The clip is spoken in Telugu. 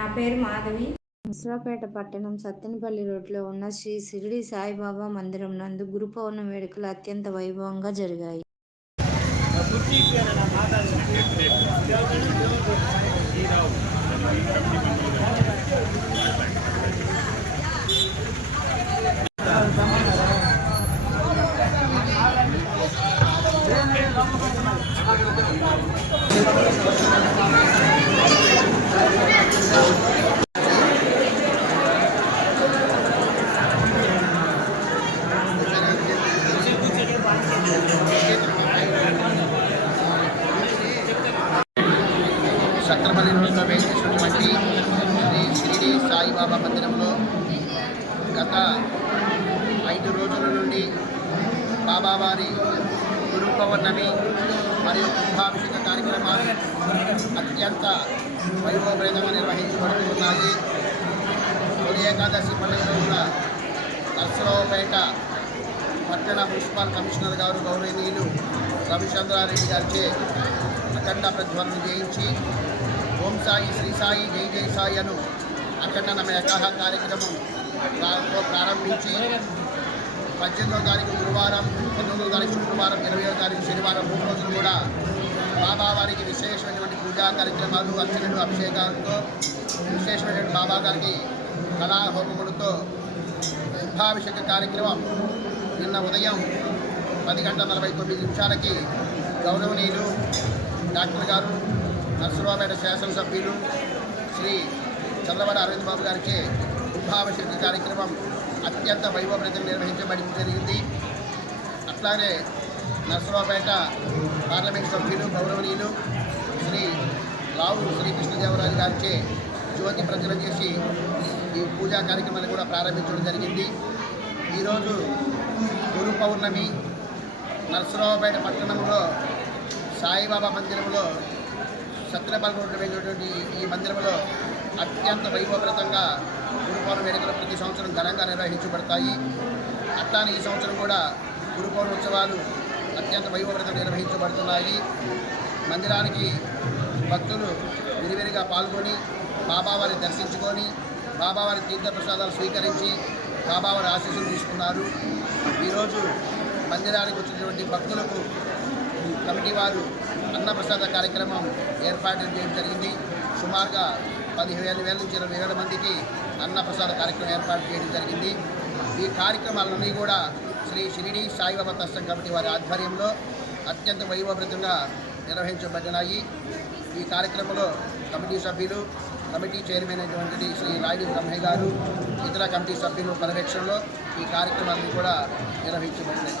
నా పేరు మాధవి. నర్సరావుపేట పట్టణం సత్తెనపల్లి రోడ్లో ఉన్న శ్రీ షిరిడి సాయిబాబా మందిరం నందు గురు పౌర్ణమి వేడుకలు అత్యంత వైభవంగా జరిగాయి. సత్తెనపల్లి రోడ్లో వేసేసినటువంటి శ్రీ షిరిడి సాయిబాబా మందిరంలో గత 5 రోజుల నుండి బాబావారి గురు పౌర్ణమి మరియు కుంభాభిషేక కార్యక్రమాలు అత్యంత వైభవప్రదంగా నిర్వహించబడుతున్నాయి. తొలి ఏకాదశి పండుగ రోజున నర్సరావుపేట పట్టణ మున్సిపల్ కమిషనర్ గారు గౌరవనీయులు రవిచంద్రారెడ్డి గారిచే అఖండ ప్రజ్వలన చేయించి ఓం సాయి శ్రీ సాయి జై జై సాయి అను అఖండ నమయకాహ కార్యక్రమం ప్రారంభించి 18వ తారీఖు గురువారం, 19వ తారీఖు శుక్రవారం, 20వ తారీఖు శనివారం 3 రోజులు కూడా బాబావారికి విశేషమైనటువంటి పూజా కార్యక్రమాలు, అర్చనలు, అభిషేకాలతో విశేషమైనటువంటి బాబాగారికి కళాహోమములతో కుంభాభిషేక కార్యక్రమం నిన్న ఉదయం 10:49 గౌరవనీయులు డాక్టర్ గారు నర్సరావుపేట శాసనసభ్యులు శ్రీ చంద్రబాబు అరవింద్ బాబు గారికి కుంభాభిషేక కార్యక్రమం అత్యంత వైభవప్రదంగా నిర్వహించబడి జరిగింది. అట్లాగే నర్సరావుపేట పార్లమెంట్ సభ్యులు గౌరవనీయులు శ్రీ రావు శ్రీకృష్ణదేవరాజు గారిచే జ్యోతి ప్రజ్వలన చేసి ఈ పూజా కార్యక్రమాన్ని కూడా ప్రారంభించడం జరిగింది. ఈరోజు గురు పౌర్ణమి నర్సరావుపేట పట్టణంలో సాయిబాబా మందిరంలో సత్తెనపల్లి రోడ్డు వెళ్ళినటువంటి ఈ మందిరంలో అత్యంత వైభవప్రదంగా గురు పౌర్ణమి వేడుకలు ప్రతి సంవత్సరం ఘనంగా నిర్వహించబడతాయి. అట్లానే ఈ సంవత్సరం కూడా గురు పౌర్ణమి ఉత్సవాలు అత్యంత వైభవప్రదంగా నిర్వహించబడుతున్నాయి. మందిరానికి భక్తులు విరివిరిగా పాల్గొని బాబావారిని దర్శించుకొని బాబావారి తీర్థప్రసాదాలు స్వీకరించి బాబావారి ఆశీస్సులు తీసుకున్నారు. ఈరోజు మందిరానికి వచ్చినటువంటి భక్తులకు కమిటీ వారు అన్నప్రసాద కార్యక్రమం ఏర్పాటు చేయడం జరిగింది. సుమారుగా 15,000 నుంచి 20,000 మందికి అన్నప్రసాద కార్యక్రమం ఏర్పాటు చేయడం జరిగింది. ఈ కార్యక్రమాలన్నీ కూడా శ్రీ షిరిడి సాయిబాబా ట్రస్ట్ కమిటీ వారి ఆధ్వర్యంలో అత్యంత వైభవప్రదంగా నిర్వహించబడినాయి. ఈ కార్యక్రమంలో కమిటీ సభ్యులు, కమిటీ చైర్మన్ అయినటువంటి శ్రీ రాయుడు బ్రహ్మయ్య గారు, ఇతర కమిటీ సభ్యులు పర్యవేక్షణలో ఈ కార్యక్రమాన్ని కూడా నిర్వహించబడినాయి.